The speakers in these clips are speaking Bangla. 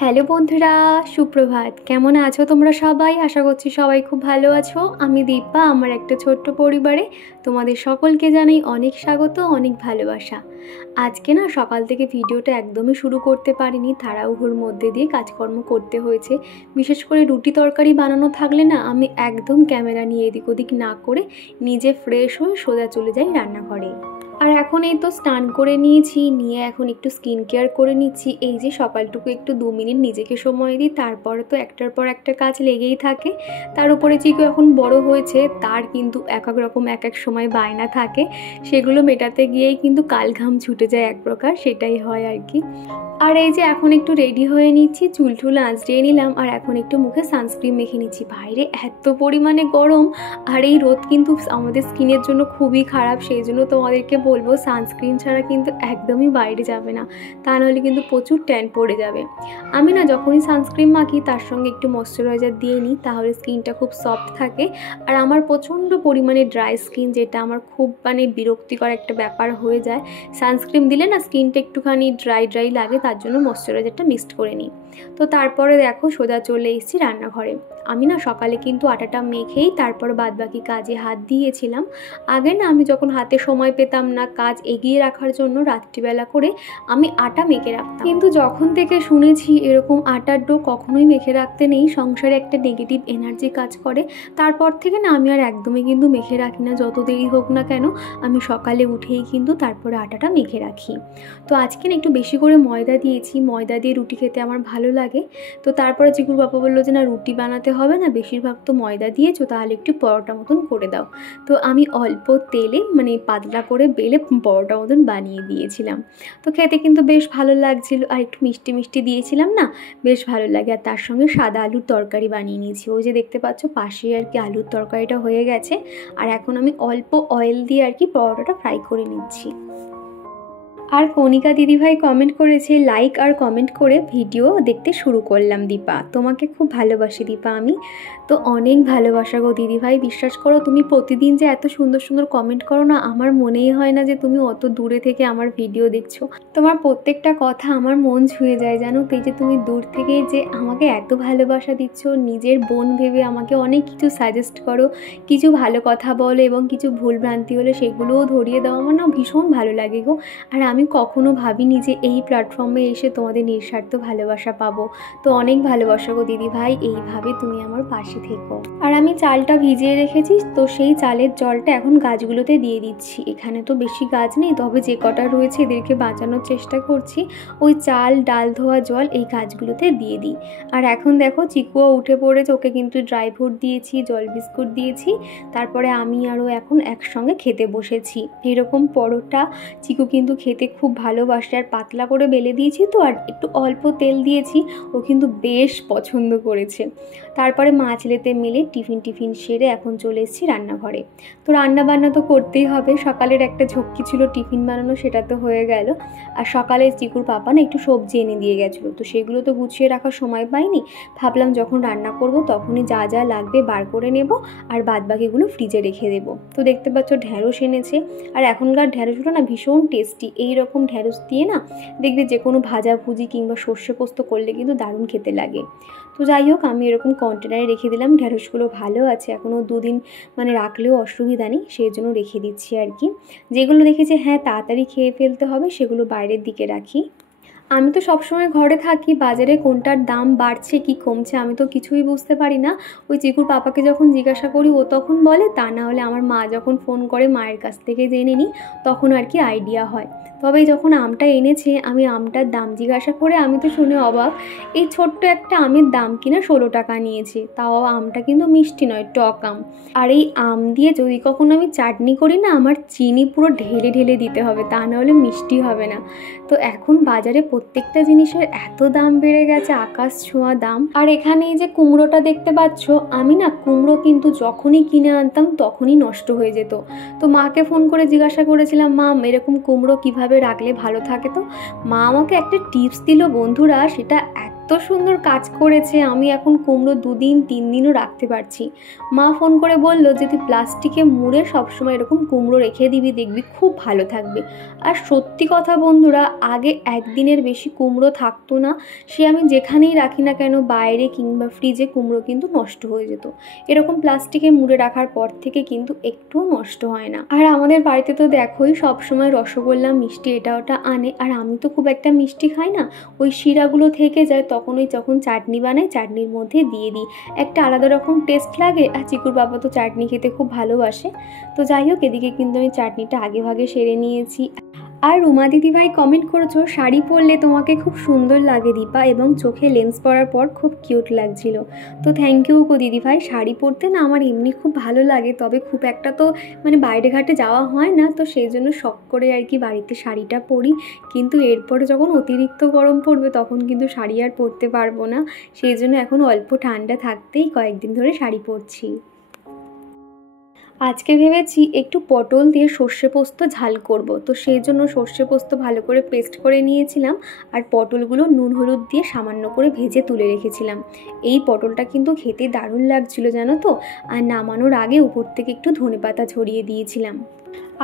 হ্যালো বন্ধুরা, সুপ্রভাত। কেমন আছো তোমরা সবাই? আশা করছি সবাই খুব ভালো আছো। আমি দীপা, আমার একটা ছোট্ট পরিবারে তোমাদের সকলকে জানাই অনেক স্বাগত, অনেক ভালোবাসা। আজকে না সকাল থেকে ভিডিওটা একদমই শুরু করতে পারিনি, তাড়াহুড়োর মধ্যে দিয়ে কাজকর্ম করতে হয়েছে। বিশেষ করে রুটি তরকারি বানানো থাকলে না আমি একদম ক্যামেরা নিয়ে এদিক ওদিক না করে নিজে ফ্রেশ হয়ে সোজা চলে যাই রান্নাঘরে। আর এখন এই তো স্নান করে নিয়েছি, নিয়ে এখন একটু স্কিন কেয়ার করে নিচ্ছি। এই যে সকালটুকু একটু 2 মিনিট নিজেকে সময় দিই, তারপরে তো একটার পর একটা কাজ লেগেই থাকে। তার উপরে চিকু এখন বড় হয়েছে, তার কিন্তু এক এক রকম এক এক সময় বায়না থাকে, সেগুলো মেটাতে গিয়েই কিন্তু কালঘাম ছুটে যায় এক প্রকার, সেটাই হয় আর কি। আর এই যে এখন একটু রেডি হয়ে নিচ্ছি, চুল টুল আঁচড়িয়ে নিলাম, আর এখন একটু মুখে সানস্ক্রিন মেখে নিচ্ছি। বাইরে এত পরিমাণে গরম, আর এই রোদ কিন্তু আমাদের স্কিনের জন্য খুবই খারাপ। সেই জন্য তোমাদেরকে বলবো সানস্ক্রিন ছাড়া কিন্তু একদমই বাইরে যাবে না, তা নাহলে কিন্তু প্রচুর ট্যান পড়ে যাবে। আমি না যখনই সানস্ক্রিন মাখি তার সঙ্গে একটু ময়শ্চারাইজার দিয়ে নিই, তাহলে স্কিনটা খুব সফট থাকে। আর আমার প্রচণ্ড পরিমাণে ড্রাই স্কিন, যেটা আমার খুব বিরক্তিকর একটা ব্যাপার হয়ে যায়। সানস্ক্রিন দিলে না স্কিনটা একটুখানি ড্রাই ড্রাই লাগে, তার জন্য ময়শ্চারাইজারটা মিক্সড করে নিই। তো তারপরে দেখো সোজা চলে এসেছি রান্নাঘরে। আমি না সকালে কিন্তু আটাটা মেখেই তারপর বাদবাকি কাজে হাত দিয়েছিলাম। আগে না আমি যখন হাতে সময় পেতাম না কাজ এগিয়ে রাখার জন্য, রাত্রিবেলা করে আমি আটা মেখে রাখতাম। কিন্তু যখন থেকে শুনেছি এরকম আটার ডো কখনোই মেখে রাখতে নেই, সংসারে একটা নেগেটিভ এনার্জি কাজ করে, তারপর থেকে না আমি আর একদমই কিন্তু মেখে রাখি না। যত দেরি হোক না কেন আমি সকালে উঠেই কিন্তু তারপরে আটাটা মেখে রাখি। তো আজকে না একটু বেশি করে ময়দা দিয়েছি, ময়দা দিয়ে রুটি খেতে আমার ভালো লাগে। তো তারপরে চিকুর বাবা বললো যে না রুটি বানাতে হবে না, বেশিরভাগ তো ময়দা দিয়েছো, তাহলে একটু পরোটা মতন করে দাও। তো আমি অল্প তেলে পাতলা করে বেলে পরোটা মতন বানিয়ে দিয়েছিলাম। তো খেতে কিন্তু বেশ ভালো লাগছিল, আর একটু মিষ্টি মিষ্টি দিয়েছিলাম না, বেশ ভালো লাগে। আর তার সঙ্গে সাদা আলুর তরকারি বানিয়ে নিয়েছি। ওই যে দেখতে পাচ্ছ পাশেই আর কি আলুর তরকারিটা হয়ে গেছে, আর এখন আমি অল্প অয়েল দিয়ে আর কি পরোটাটা ফ্রাই করে নিচ্ছি। আর কণিকা দিদিভাই কমেন্ট করেছে, লাইক আর কমেন্ট করে ভিডিও দেখতে শুরু করলাম দীপা, তোমাকে খুব ভালোবাসি দীপা আমি। তো অনেক ভালোবাসা গো দিদিভাই, বিশ্বাস করো তুমি প্রতিদিন যে এত সুন্দর সুন্দর কমেন্ট করো না, আমার মনেই হয় না যে তুমি অত দূরে থেকে আমার ভিডিও দেখছো। তোমার প্রত্যেকটা কথা আমার মন ছুঁয়ে যায় জানো তো। এই যে তুমি দূর থেকে যে আমাকে এত ভালোবাসা দিচ্ছ, নিজের বোন ভেবে আমাকে অনেক কিছু সাজেস্ট করো, কিছু ভালো কথা বলো, এবং কিছু ভুলভ্রান্তি হলে সেগুলোও ধরিয়ে দাও, আমার না ভীষণ ভালো লাগে গো। আর আমি কখনো ভাবিনি যে এই প্ল্যাটফর্মে এসে তোমাদের নিঃস্বার্থ ভালোবাসা পাবো। তো অনেক ভালোবাসা গো দিদিভাই, এইভাবে তুমি আমার পাশে থেকো। আর আমি চালটা ভিজিয়ে রেখেছি, তো সেই চালের জলটা এখন গাছগুলোতে দিয়ে দিচ্ছি। এখানে তো বেশি গাছ নেই, তবে যে কটা রয়েছে এদেরকে বাঁচানোর চেষ্টা করছি। ওই চাল ডাল ধোয়া জল এই গাছগুলোতে দিয়ে দিই। আর এখন দেখো চিকুও উঠে পড়েছে, ওকে কিন্তু ড্রাই ফ্রুট দিয়েছি, জল বিস্কুট দিয়েছি। তারপরে আমি আরও এখন একসঙ্গে খেতে বসেছি। এরকম পরোটা চিকু কিন্তু খেতে খুব ভালোবাসে, আর পাতলা করে বেলে দিয়েছি তো, আর একটু অল্প তেল দিয়েছি, ও কিন্তু বেশ পছন্দ করেছে। তারপরে মা ছেলেতে মিলে টিফিন সেরে এখন চলে এসেছি রান্নাঘরে। তো রান্না বান্না তো করতেই হবে, সকালের একটা ঝক্কি ছিল টিফিন বানানো, সেটা তো হয়ে গেল। আর সকালে চিকুর পাপা না একটু সবজি এনে দিয়ে গেছিলো, তো সেগুলো তো গুছিয়ে রাখার সময় পাইনি। ভাবলাম যখন রান্না করব তখনই যা যা লাগবে বার করে নেব, আর বাদবাকিগুলো ফ্রিজে রেখে দেবো। তো দেখতে পাচ্ছ ঢ্যাঁড়স এনেছে, আর এখনকার ঢ্যাঁড়সগুলো না ভীষণ টেস্টি। এইরকম ঢ্যাঁড়স দিয়ে না দেখবে যে কোনো ভাজাভুজি কিংবা সর্ষে পোস্ত করলে কিন্তু দারুণ খেতে লাগে। তো যাই হোক, আমি এরকম কন্টেনারে রেখে দিলাম। ঢ্যাঁড়সগুলো ভালো আছে, এখনও 2 দিন রাখলেও অসুবিধা নেই, সেই জন্য রেখে দিচ্ছি আর কি। যেগুলো দেখেছি হ্যাঁ তাড়াতাড়ি খেয়ে ফেলতে হবে সেগুলো বাইরের দিকে রাখি। আমি তো সবসময় ঘরে থাকি, বাজারে কোনটার দাম বাড়ছে কি কমছে আমি তো কিছুই বুঝতে পারি না। ওই চিকুর পাপাকে যখন জিজ্ঞাসা করি ও তখন বলে, তা না হলে আমার মা যখন ফোন করে মায়ের কাছ থেকে জেনে নিই, তখন আর কি আইডিয়া হয়। তবে যখন আমটা এনেছে, আমি আমটার দাম জিজ্ঞাসা করে আমি তো শুনে অবাক। এই ছোট্ট একটা আমের দাম কিনা 16 টাকা নিয়েছে, তাও আমটা কিন্তু মিষ্টি নয়, টক আম। আর এই আম দিয়ে যদি কখনো আমি চাটনি করি না, আমার চিনি পুরো ঢেলে ঢেলে দিতে হবে, তা নাহলে মিষ্টি হবে না। তো এখন বাজারে প্রত্যেকটা জিনিসের এত দাম বেড়ে গেছে, আকাশ ছোঁয়া দাম। আর এখানে এই যে কুমড়োটা দেখতে পাচ্ছ, আমি না কুমড়ো কিন্তু যখনই কিনে আনতাম তখনই নষ্ট হয়ে যেত। তো মাকে ফোন করে জিজ্ঞাসা করেছিলাম, মা এরকম কুমড়ো কিভাবে রাখলে ভালো থাকে? তো মা আমাকে একটা টিপস দিল বন্ধুরা, সেটা এত সুন্দর কাজ করেছে, আমি এখন কুমড়ো 2 দিন 3 দিনও রাখতে পারছি। মা ফোন করে বলল যে তুই প্লাস্টিকে মুড়ে সবসময় এরকম কুমড়ো রেখে দিবি, দেখবি খুব ভালো থাকবে। আর সত্যি কথা বন্ধুরা, আগে একদিনের বেশি কুমড়ো থাকতো না, সে আমি যেখানেই রাখি না কেন, বাইরে কিংবা ফ্রিজে, কুমড়ো কিন্তু নষ্ট হয়ে যেত। এরকম প্লাস্টিকে মুড়ে রাখার পর থেকে কিন্তু একটুও নষ্ট হয় না। আর আমাদের বাড়িতে তো দেখোই সবসময় রসগোল্লা, মিষ্টি এটা ওটা আনে, আর আমি তো খুব একটা মিষ্টি খাই না, ওই শিরাগুলো থেকে যায়, তখন ওই যখন চাটনি বানাই চাটনির মধ্যে দিয়ে দিই, একটা আলাদা রকম টেস্ট লাগে। আর চিকুর বাবা তো চাটনি খেতে খুব ভালোবাসে। তো যাই হোক, এদিকে কিন্তু আমি চাটনিটা আগে ভাগে সেরে নিয়েছি। আর রুমা দিদিভাই কমেন্ট করেছো, শাড়ি পরলে তোমাকে খুব সুন্দর লাগে দীপা, এবং চোখে লেন্স পরার পর খুব কিউট লাগছিল। তো থ্যাংক ইউ গো দিদিভাই। শাড়ি পরতে না আমার এমনি খুব ভালো লাগে, তবে খুব একটা তো মানে বাইরে ঘাটে যাওয়া হয় না, তো সেই জন্য শখ করে আর কি বাড়িতে শাড়িটা পরি। কিন্তু এরপরে যখন অতিরিক্ত গরম পড়বে তখন কিন্তু শাড়ি আর পরতে পারবো না, সেই জন্য এখন অল্প ঠান্ডা থাকতেই কয়েকদিন ধরে শাড়ি পরছি। আজকে ভেবেছি একটু পটল দিয়ে সর্ষে পোস্ত ঝাল করব, তো সেই জন্য সর্ষে পোস্ত ভালো করে পেস্ট করে নিয়েছিলাম, আর পটলগুলো নুন হলুদ দিয়ে সামান্য করে ভেজে তুলে রেখেছিলাম। এই পটলটা কিন্তু খেতে দারুণ লাগছিল জানো তো। আর নামানোর আগে উপর থেকে একটু ধনেপাতা ছড়িয়ে দিয়েছিলাম।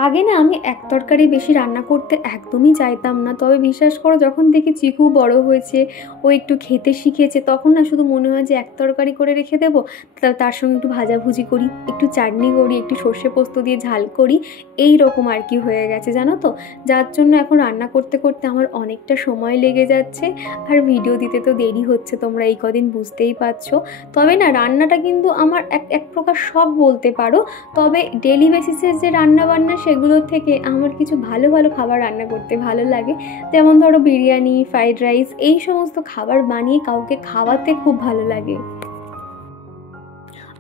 আগে না আমি এক তরকারি বেশি রান্না করতে একদমই চাইতাম না, তবে বিশ্বাস করো যখন দেখি চিকু বড় হয়েছে, ও একটু খেতে শিখেছে, তখন না শুধু মনে হয় যে এক তরকারি করে রেখে দেবো, তার সঙ্গে একটু ভাজাভুজি করি, একটু চাটনি করি, একটু সর্ষে পোস্ত দিয়ে ঝাল করি, এই রকম আর কি হয়ে গেছে জানো তো। যার জন্য এখন রান্না করতে করতে আমার অনেকটা সময় লেগে যাচ্ছে, আর ভিডিও দিতে তো দেরি হচ্ছে, তোমরা এই কদিন বুঝতেই পারছো। তবে না রান্নাটা কিন্তু আমার এক প্রকার শখ বলতে পারো, তবে ডেলি বেসিসের যে রান্না বান্না সেগুলোর থেকে আমার কিছু ভালো ভালো খাবার রান্না করতে ভালো লাগে। যেমন ধরো বিরিয়ানি, ফ্রাইড রাইস, এই সমস্ত খাবার বানিয়ে কাউকে খাওয়াতে খুব ভালো লাগে।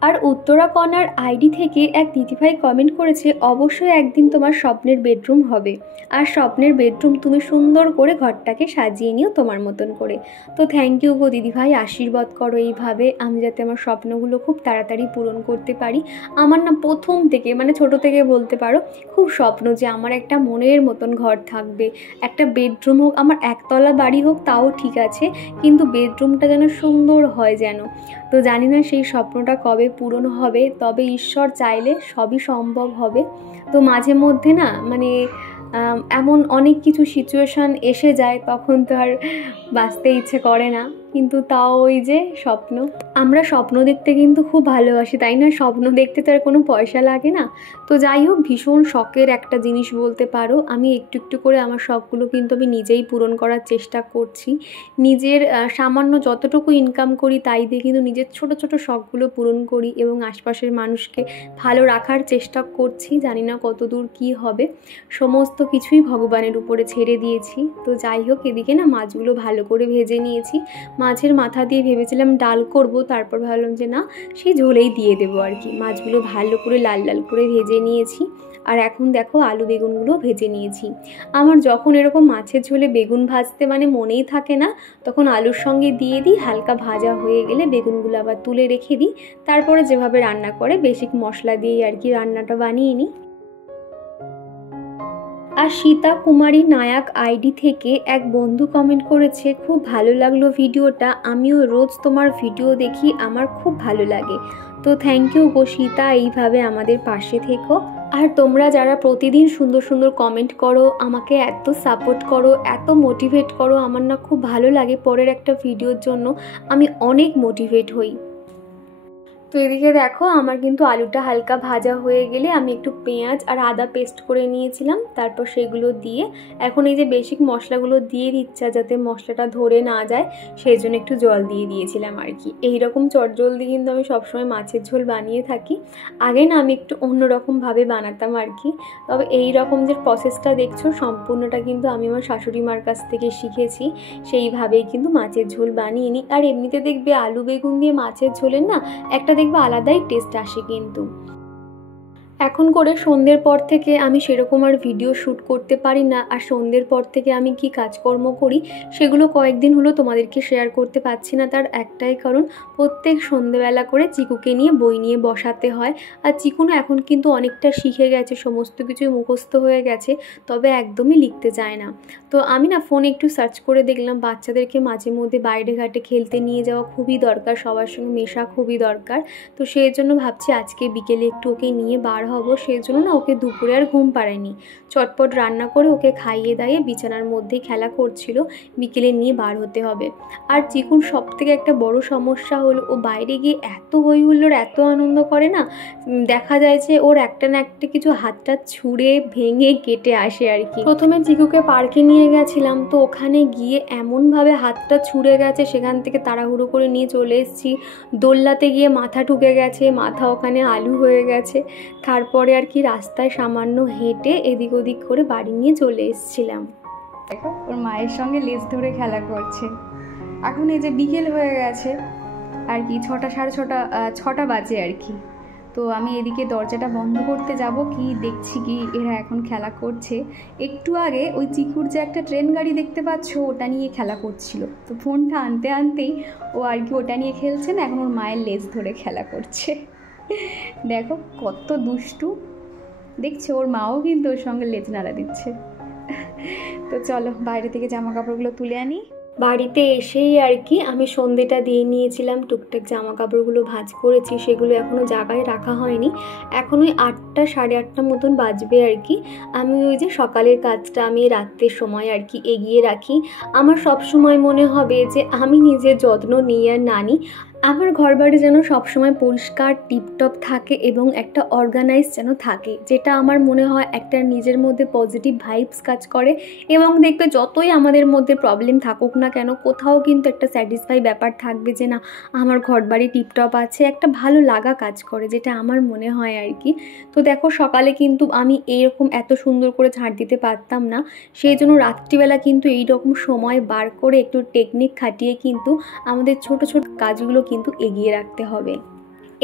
আর উত্তরা কর্নার আইডি থেকে এক দিদিভাই কমেন্ট করেছে, অবশ্যই একদিন তোমার স্বপ্নের বেডরুম হবে, আর স্বপ্নের বেডরুম তুমি সুন্দর করে ঘরটাকে সাজিয়ে নিও তোমার মতন করে। তো থ্যাংক ইউ গো দিদিভাই, আশীর্বাদ করো এইভাবে আমি যাতে আমার স্বপ্নগুলো খুব তাড়াতাড়ি পূরণ করতে পারি। আমার না প্রথম থেকে মানে ছোট থেকে বলতে পারো খুব স্বপ্ন যে আমার একটা মনের মতন ঘর থাকবে, একটা বেডরুম হোক, আমার একতলা বাড়ি হোক তাও ঠিক আছে, কিন্তু বেডরুমটা যেন সুন্দর হয় যেন। তো জানি না সেই স্বপ্নটা কবে পূরণ হবে, তবে ঈশ্বর চাইলে সবই সম্ভব হবে। তো মাঝে মধ্যে না মানে এমন অনেক কিছু সিচুয়েশান এসে যায়, তখন তো আর বাঁচতে ইচ্ছে করে না, কিন্তু তাও ওই যে স্বপ্ন, আমরা স্বপ্ন দেখতে কিন্তু খুব ভালোবাসি তাই না, স্বপ্ন দেখতে তো আর কোনো পয়সা লাগে না। তো যাই হোক, ভীষণ শখের একটা জিনিস বলতে পারো, আমি একটু একটু করে আমার শখগুলো কিন্তু আমি নিজেই পূরণ করার চেষ্টা করছি। নিজের সামান্য যতটুকু ইনকাম করি তাই দিয়ে কিন্তু নিজের ছোট ছোট শখগুলো পূরণ করি, এবং আশপাশের মানুষকে ভালো রাখার চেষ্টা করছি। জানি না কতদূর কী হবে, সমস্ত কিছুই ভগবানের উপরে ছেড়ে দিয়েছি। তো যাই হোক, এদিকে না মাছগুলো ভালো করে ভেজে নিয়েছি। মাছের মাথা দিয়ে ভেবেছিলাম ডাল করব, তারপর ভাবলাম যে না, সেই ঝোলেই দিয়ে দেবো আর কি। মাছগুলো ভালো করে লাল লাল করে ভেজে নিয়েছি, আর এখন দেখো আলু বেগুনগুলো ভেজে নিয়েছি। আমার যখন এরকম মাছের ঝোলে বেগুন ভাজতে মানে মনেই থাকে না, তখন আলুর সঙ্গে দিয়ে দিই, হালকা ভাজা হয়ে গেলে বেগুনগুলো আবার তুলে রেখে দিই, তারপরে যেভাবে রান্না করে বেসিক মশলা দিয়েই আর কি রান্নাটা বানিয়ে নিই। আর সীতা কুমারী নায়ক আইডি থেকে এক বন্ধু কমেন্ট করেছে, খুব ভালো লাগলো ভিডিওটা, আমিও রোজ তোমার ভিডিও দেখি, আমার খুব ভালো লাগে। তো থ্যাংক ইউ গো সীতা, এইভাবে আমাদের পাশে থেকো। আর তোমরা যারা প্রতিদিন সুন্দর সুন্দর কমেন্ট করো, আমাকে এত সাপোর্ট করো, এত মোটিভেট করো, আমার না খুব ভালো লাগে। পরের একটা ভিডিওর জন্য আমি অনেক মোটিভেট হই। তো এদিকে দেখো আমার কিন্তু আলুটা হালকা ভাজা হয়ে গেলে আমি একটু পেঁয়াজ আর আদা পেস্ট করে নিয়েছিলাম, তারপর সেগুলো দিয়ে এখন এই যে বেসিক মশলাগুলো দিয়ে দিচ্ছে, যাতে মশলাটা ধরে না যায় সেই জন্য একটু জল দিয়ে দিয়েছিলাম আর কি। এইরকম চটজলদি কিন্তু আমি সবসময় মাছের ঝোল বানিয়ে থাকি। আগে না আমি একটু অন্যরকমভাবে বানাতাম আর কি, তবে এই রকম যে প্রসেসটা দেখছো সম্পূর্ণটা কিন্তু আমি আমার শাশুড়ি মার কাছ থেকে শিখেছি, সেইভাবেই কিন্তু মাছের ঝোল বানিয়ে নিই। আর এমনিতে দেখবে আলু বেগুন দিয়ে মাছের ঝোলের না একটা দেখবে আলাদাই টেস্ট আসে কিন্তু। এখন করে সন্ধ্যের পর থেকে আমি সেরকম আর ভিডিও শ্যুট করতে পারি না। আর সন্ধ্যের পর থেকে আমি কি কাজকর্ম করি সেগুলো কয়েকদিন হলো তোমাদেরকে শেয়ার করতে পারছি না। তার একটাই কারণ, প্রত্যেক সন্ধ্যেবেলা করে চিকুকে নিয়ে বই নিয়ে বসাতে হয়। আর চিকুনও এখন কিন্তু অনেকটা শিখে গেছে, সমস্ত কিছুই মুখস্থ হয়ে গেছে, তবে একদমই লিখতে চায় না। তো আমি না ফোনে একটু সার্চ করে দেখলাম বাচ্চাদেরকে মাঝে মধ্যে বাইরে ঘাটে খেলতে নিয়ে যাওয়া খুবই দরকার, সবার সঙ্গে মেশা খুবই দরকার। তো সেই জন্য ভাবছি আজকে বিকেলে একটু ওকে নিয়ে বার হব। সেই জন্য না ওকে দুপুরে আর ঘুম পাড়ায়নি, চটপট রান্না করে ওকে খাইয়ে দাইয়ে বিছানার মধ্যেই খেলা করছিল, বিকেলে নিয়ে বার হতে হবে। আর চিকুর সবথেকে একটা বড় সমস্যা হলো ও বাইরে গিয়ে এত হই হুল্লোড় এত আনন্দ করে না, দেখা যায় যে ওর একটা না একটা কিছু হাতটা ছুঁড়ে ভেঙে কেটে আসে আর কি। প্রথমে চিকুকে পার্কে নিয়ে গেছিলাম, তো ওখানে গিয়ে এমনভাবে হাতটা ছুঁড়ে গেছে, সেখান থেকে তাড়াহুড়ো করে নিয়ে চলে এসেছি। দোলনাতে গিয়ে মাথা ঢুকে গেছে, মাথা ওখানে আলু হয়ে গেছে। তারপরে আর কি রাস্তায় সামান্য হেঁটে এদিক ওদিক করে বাড়ি নিয়ে চলে এসেছিলাম। দেখো ওর মায়ের সঙ্গে লেজ ধরে খেলা করছে। এখন এই যে বিকেল হয়ে গেছে আর কি, 6টা সাড়ে 6টা বাজে আর কি। তো আমি এদিকে দরজাটা বন্ধ করতে যাব, কি দেখছি কি এরা এখন খেলা করছে। একটু আগে ওই চিকুর যে একটা ট্রেন গাড়ি দেখতে পাচ্ছ ওটা নিয়ে খেলা করছিল, তো ফোনটা আনতে আনতেই ও আর কি ওটা নিয়ে খেলছে না, এখন ওর মায়ের লেজ ধরে খেলা করছে। দেখো কত দুষ্টু, দেখছে ওর মাও কিন্তু ওর সঙ্গে লেজ নাড়া দিচ্ছে। তো চলো বাইরে থেকে জামা কাপড়গুলো তুলে আনি। বাড়িতে এসেই আর কি আমি সন্ধ্যেটা দিয়ে নিয়েছিলাম, টুকটাক জামা কাপড়গুলো ভাঁজ করেছি, সেগুলো এখনও জায়গায় রাখা হয়নি। এখন ওই 8টা সাড়ে 8টা মতন বাজবে আর কি। আমি ওই যে সকালের কাজটা আমি রাত্রের সময় আর কি এগিয়ে রাখি। আমার সব সময় মনে হবে যে আমি নিজের যত্ন নিই আর না নিই, আমার ঘরবাড়ি যেন সবসময় পরিষ্কার টিপটপ থাকে এবং একটা অর্গানাইজ যেন থাকে, যেটা আমার মনে হয় একটা নিজের মধ্যে পজিটিভ ভাইবস কাজ করে। এবং দেখবে যতই আমাদের মধ্যে প্রবলেম থাকুক না কেন, কোথাও কিন্তু একটা স্যাটিসফাই ব্যাপার থাকবে যে না আমার ঘরবাড়ি টিপটপ আছে, একটা ভালো লাগা কাজ করে, যেটা আমার মনে হয় আর কি। তো দেখো সকালে কিন্তু আমি এইরকম এত সুন্দর করে ঝাড় দিতে পারতাম না, সেই জন্য রাত্রিবেলা কিন্তু এইরকম সময় বার করে একটু টেকনিক খাটিয়ে কিন্তু আমাদের ছোট ছোট কাজগুলো কিন্তু এগিয়ে রাখতে হবে।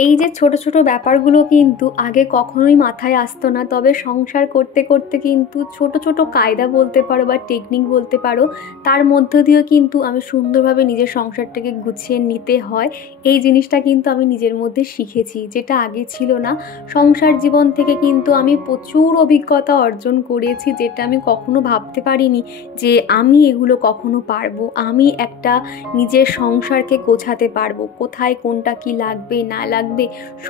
এই যে ছোট ছোট ব্যাপারগুলো কিন্তু আগে কখনোই মাথায় আসতো না, তবে সংসার করতে করতে কিন্তু ছোট ছোট কায়দা বলতে পারো বা টেকনিক বলতে পারো, তার মধ্য দিয়েও কিন্তু আমি সুন্দরভাবে নিজের সংসারটাকে গুছিয়ে নিতে হয়, এই জিনিসটা কিন্তু আমি নিজের মধ্যে শিখেছি, যেটা আগে ছিল না। সংসার জীবন থেকে কিন্তু আমি প্রচুর অভিজ্ঞতা অর্জন করেছি, যেটা আমি কখনো ভাবতে পারিনি যে আমি এগুলো কখনো পারবো। আমি একটা নিজের সংসারকে গোছাতে পারবো, কোথায় কোনটা কি লাগবে না লাগবে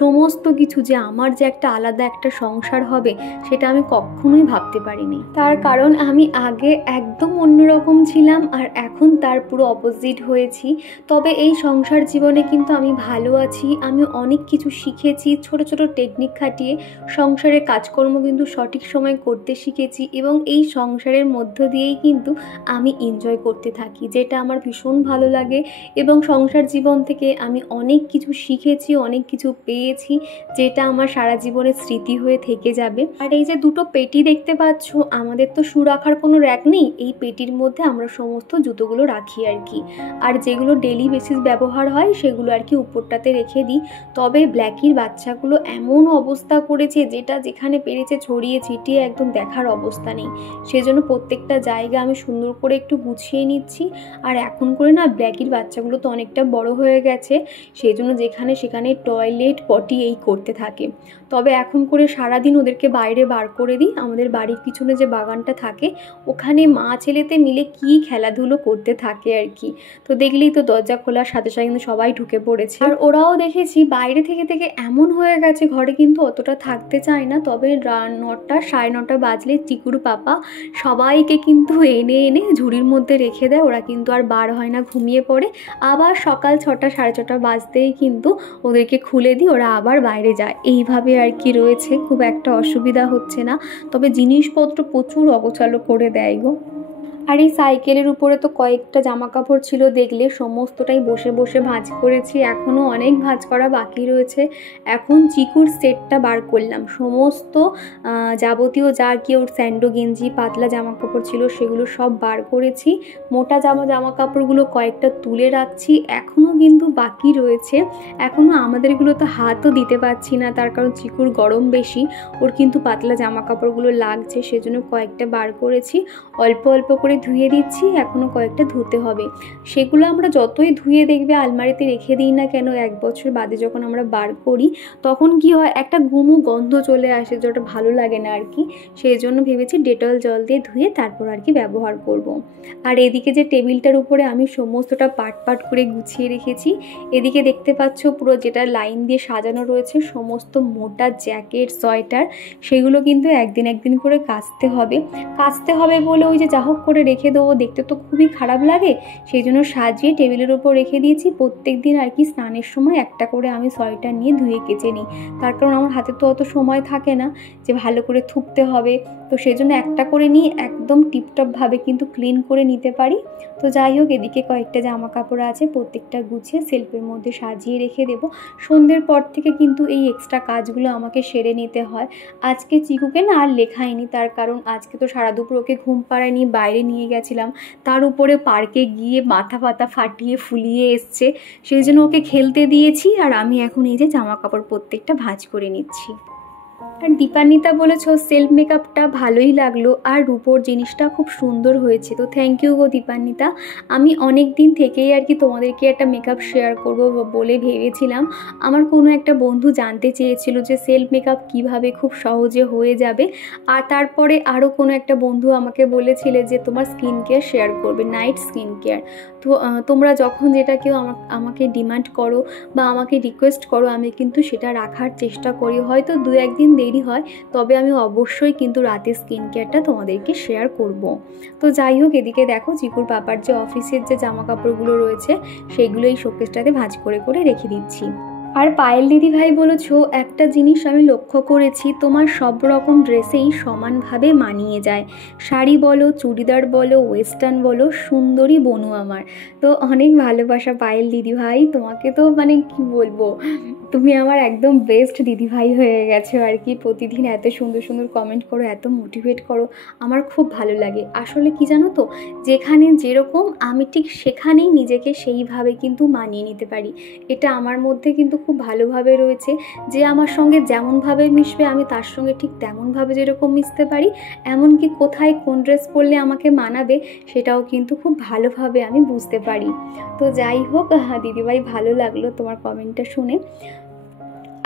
সমস্ত কিছু, যে আমার যে একটা আলাদা একটা সংসার হবে সেটা আমি কখনোই ভাবতে পারিনি। তার কারণ আমি আগে একদম অন্যরকম ছিলাম আর এখন তার পুরো অপোজিট হয়েছি। তবে এই সংসার জীবনে কিন্তু আমি ভালো আছি, আমি অনেক কিছু শিখেছি, ছোট ছোট টেকনিক খাটিয়ে সংসারের কাজকর্ম কিন্তু সঠিক সময় করতে শিখেছি এবং এই সংসারের মধ্য দিয়েই কিন্তু আমি এনজয় করতে থাকি, যেটা আমার ভীষণ ভালো লাগে। এবং সংসার জীবন থেকে আমি অনেক কিছু শিখেছি, অনেক কিছু পেয়েছি, যেটা আমার সারা জীবনের স্মৃতি হয়ে থেকে যাবে। আর এই যে দুটো পেটি দেখতে পাচ্ছ, আমাদের তো শু রাখার কোনো র্যাক নেই, এই পেটির মধ্যে আমরা সমস্ত জুতোগুলো রাখি আর কি। আর যেগুলো ডেলি বেসিস ব্যবহার হয় সেগুলো আর কি উপরটাতে রেখে দিই। তবে ব্ল্যাকির বাচ্চাগুলো এমন অবস্থা করেছে, যেটা যেখানে পেরেছে ছড়িয়ে ছিটিয়ে একদম দেখার অবস্থা নেই, সেজন্য প্রত্যেকটা জায়গা আমি সুন্দর করে একটু গুছিয়ে নিচ্ছি। আর এখন করে না ব্ল্যাকির বাচ্চাগুলো তো অনেকটা বড় হয়ে গেছে, সেই জন্য যেখানে সেখানে টয়লেট পটি এই করতে থাকে। তবে এখন করে সারাদিন ওদেরকে বাইরে বার করে দিই, আমাদের বাড়ির পিছনে যে বাগানটা থাকে ওখানে মা ছেলেতে মিলে কি খেলাধুলো করতে থাকে আর কি। তো দেখলেই তো দরজা খোলার সাথে সাথে কিন্তু সবাই ঢুকে পড়েছে। আর ওরাও দেখেছি বাইরে থেকে থেকে এমন হয়ে গেছে, ঘরে কিন্তু অতটা থাকতে চায় না। তবে 9টা সাড়ে 9টা বাজলে চিকুর পাপা সবাইকে কিন্তু এনে এনে ঝুড়ির মধ্যে রেখে দেয়, ওরা কিন্তু আর বার হয় না, ঘুমিয়ে পড়ে। আবার সকাল 6টা সাড়ে 6টা বাজতেই কিন্তু ওদেরকে খুলে দিই, ওরা আবার বাইরে যায়। এইভাবে আর কি রয়েছে, খুব একটা অসুবিধা হচ্ছে না। তবে জিনিসপত্র প্রচুর অগোছালো করে দেয় গো। আর এই সাইকেলের উপরে তো কয়েকটা জামা কাপড় ছিল, দেখলে সমস্তটাই বসে বসে ভাঁজ করেছি। এখনও অনেক ভাঁজ করা বাকি রয়েছে। এখন চিকুর সেটটা বার করলাম, সমস্ত যাবতীয় যা কি ওর স্যান্ডো গেঞ্জি পাতলা জামা কাপড় ছিল সেগুলো সব বার করেছি। মোটা জামা কাপড়গুলো কয়েকটা তুলে রাখছি, এখনও কিন্তু বাকি রয়েছে। এখনও আমাদেরগুলো তো হাতও দিতে পারছি না, তার কারণ চিকুর গরম বেশি, ওর কিন্তু পাতলা জামা কাপড়গুলো লাগছে, সেজন্য কয়েকটা বার করেছি। অল্প অল্প করে ধুয়ে দিচ্ছি, এখনও কয়েকটা ধুতে হবে। সেগুলো আমরা যতই ধুয়ে দেখবে আলমারিতে রেখে দিই না কেন, 1 বছর বাদে যখন আমরা বার করি তখন কি হয়, একটা গুমু গন্ধ চলে আসে, যেটা ভালো লাগে না আর কি। সেই জন্য ভেবেছি ডেটল জল দিয়ে ধুয়ে তারপর আর কি ব্যবহার করব। আর এদিকে যে টেবিলটার উপরে আমি সমস্তটা পাট করে গুছিয়ে রেখেছি, এদিকে দেখতে পাচ্ছ পুরো যেটা লাইন দিয়ে সাজানো রয়েছে সমস্ত মোটা জ্যাকেট সোয়েটার, সেগুলো কিন্তু একদিন করে কাচতে হবে বলে ওই যে যা হোক করে রেখে দেবো, দেখতে তো খুবই খারাপ লাগে, সেই জন্য সাজিয়ে টেবিলের উপর রেখে দিয়েছি। প্রত্যেক দিন আর কি স্নানের সময় একটা করে আমি সোয়েটার নিয়ে ধুয়ে কেচে নিই, তার কারণ আমার হাতে তো অত সময় থাকে না যে ভালো করে থুপতে হবে, তো সেই জন্য একটা করে নিয়ে একদম টিপটপভাবে কিন্তু ক্লিন করে নিতে পারি। তো যাই হোক, এদিকে কয়েকটা জামা কাপড় আছে, প্রত্যেকটা গুছিয়ে সেলফের মধ্যে সাজিয়ে রেখে দেব। সন্ধ্যের পর থেকে কিন্তু এই এক্সট্রা কাজগুলো আমাকে সেরে নিতে হয়। আজকে চিকুকে না আর লেখাইনি, তার কারণ আজকে তো সারা দুপুর ওকে ঘুম পাড়ায়নি, বাইরে নিয়ে গেছিলাম, তার উপরে পার্কে গিয়ে মাথা ফাটিয়ে ফুলিয়ে এসছে, সেই জন্য ওকে খেলতে দিয়েছি। আর আমি এখন এই যে জামা কাপড় প্রত্যেকটা ভাঁজ করে নিচ্ছি। আর দীপান্বিতা বলেছো সেলফ মেকআপটা ভালোই লাগলো, আর রূপোর জিনিসটা খুব সুন্দর হয়েছে। তো থ্যাংক ইউ গো দীপান্বিতা। আমি অনেক দিন থেকেই আর কি তোমাদেরকে একটা মেকআপ শেয়ার করব বলে ভেবেছিলাম। আমার কোনো একটা বন্ধু জানতে চেয়েছিল যে সেলফ মেকআপ কিভাবে খুব সহজে হয়ে যাবে, আর তারপরে আরও কোনো একটা বন্ধু আমাকে বলেছিলে যে তোমার স্কিন কেয়ার শেয়ার করবে, নাইট স্কিন কেয়ার। তো তোমরা যখন যেটা কেউ আমাকে ডিমান্ড করো বা আমাকে রিকোয়েস্ট করো, আমি কিন্তু সেটা রাখার চেষ্টা করি। হয়তো 2-1 দিন দেরি হয়, তবে আমি অবশ্যই কিন্তু রাতে স্কিন কেয়ারটা তোমাদেরকে শেয়ার করব। তো যাই হোক, এদিকে দেখো চিকুর পাপার যে অফিসের যে জামা কাপড়গুলো রয়েছে সেগুলো এই শোকেসটাতে ভাঁজ করে রেখে দিচ্ছি। আর পায়েল দিদি ভাই বলেছো একটা জিনিস আমি লক্ষ্য করেছি, তোমার সব রকম ড্রেসেই সমানভাবে মানিয়ে যায়, শাড়ি বলো, চুড়িদার বলো, ওয়েস্টার্ন বলো, সুন্দরী বনু আমার। তো অনেক ভালোবাসা পায়েল দিদি ভাই, তোমাকে তো মানে কি বলবো, তুমি আমার একদম বেস্ট দিদিভাই হয়ে গেছো আর কি। প্রতিদিন এত সুন্দর সুন্দর কমেন্ট করো, এত মোটিভেট করো, আমার খুব ভালো লাগে। আসলে কি জানো তো, যেখানে যেরকম আমি ঠিক সেখানেই নিজেকে সেইভাবে কিন্তু মানিয়ে নিতে পারি, এটা আমার মধ্যে কিন্তু খুব ভালোভাবে রয়েছে। যে আমার সঙ্গে যেমনভাবে মিশবে আমি তার সঙ্গে ঠিক তেমনভাবে যেরকম মিশতে পারি, এমনকি কোথায় কোন ড্রেস পরলে আমাকে মানাবে সেটাও কিন্তু খুব ভালোভাবে আমি বুঝতে পারি। তো যাই হোক দিদিভাই, ভালো লাগলো তোমার কমেন্টটা শুনে।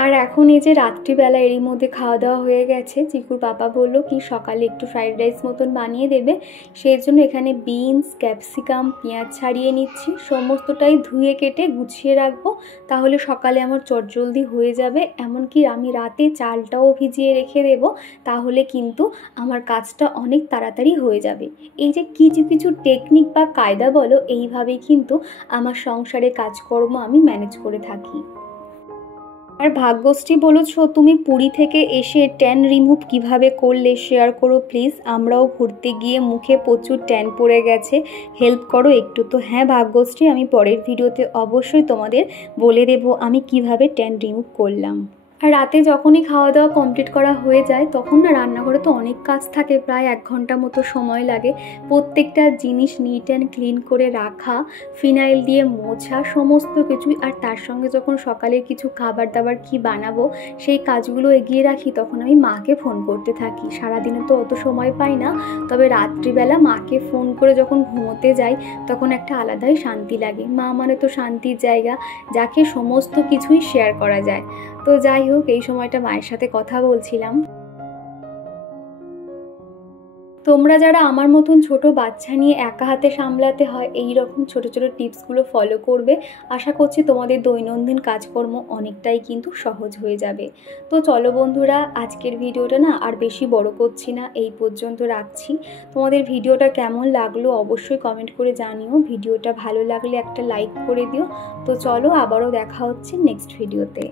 আর এখন এই যে রাত্রিবেলা এরই মধ্যে খাওয়া দাওয়া হয়ে গেছে, চিকুর পাপা বললো কি সকালে একটু ফ্রাইড রাইস মতন বানিয়ে দেবে, সেই জন্য এখানে বিনস, ক্যাপসিকাম, পেঁয়াজ ছাড়িয়ে নিচ্ছি, সমস্তটাই ধুয়ে কেটে গুছিয়ে রাখবো, তাহলে সকালে আমার চটজলদি হয়ে যাবে। এমনকি আমি রাতে চালটাও ভিজিয়ে রেখে দেবো, তাহলে কিন্তু আমার কাজটা অনেক তাড়াতাড়ি হয়ে যাবে। এই যে কিছু কিছু টেকনিক বা কায়দা বলো, এইভাবেই কিন্তু আমার সংসারে কাজকর্ম আমি ম্যানেজ করে থাকি। আর ভাগ্যশ্রী বলেছো তুমি পুরী থেকে এসে ট্যান রিমুভ কিভাবে করলে শেয়ার করো প্লিজ, আমরাও ঘুরতে গিয়ে মুখে প্রচুর ট্যান পড়ে গেছে, হেল্প করো একটু। তো হ্যাঁ ভাগ্যশ্রী, আমি পরের ভিডিওতে অবশ্যই তোমাদের বলে দেবো আমি কিভাবে ট্যান রিমুভ করলাম। আর রাতে যখনই খাওয়া দাওয়া কমপ্লিট করা হয়ে যায় তখন না রান্নাঘরে তো অনেক কাজ থাকে, প্রায় 1 ঘন্টা মতো সময় লাগে। প্রত্যেকটা জিনিস নিট অ্যান্ড ক্লিন করে রাখা, ফিনাইল দিয়ে মোছা, সমস্ত কিছুই। আর তার সঙ্গে যখন সকালের কিছু খাবার দাবার কি বানাবো সেই কাজগুলো এগিয়ে রাখি, তখন আমি মাকে ফোন করতে থাকি। সারাদিনে তো অত সময় পাই না, তবে রাত্রিবেলা মাকে ফোন করে যখন ঘুমোতে যাই তখন একটা আলাদাই শান্তি লাগে। মা মানে তো শান্তির জায়গা, যাকে সমস্ত কিছুই শেয়ার করা যায়। তো যাই হোক, এই সময়টা মায়ের সাথে কথা বলছিলাম। তোমরা যারা আমার মতন ছোট বাচ্চা নিয়ে একা হাতে সামলাতে হয়, এই রকম ছোট ছোট টিপসগুলো ফলো করবে, আশা করছি তোমাদের দৈনন্দিন কাজকর্ম অনেকটাই কিন্তু সহজ হয়ে যাবে। তো চলো বন্ধুরা, আজকের ভিডিওটা না আর বেশি বড় করছি না, এই পর্যন্ত রাখছি। তোমাদের ভিডিওটা কেমন লাগলো অবশ্যই কমেন্ট করে জানিও, ভিডিওটা ভালো লাগলে একটা লাইক করে দিও। তো চলো, আবারও দেখা হচ্ছে নেক্সট ভিডিওতে।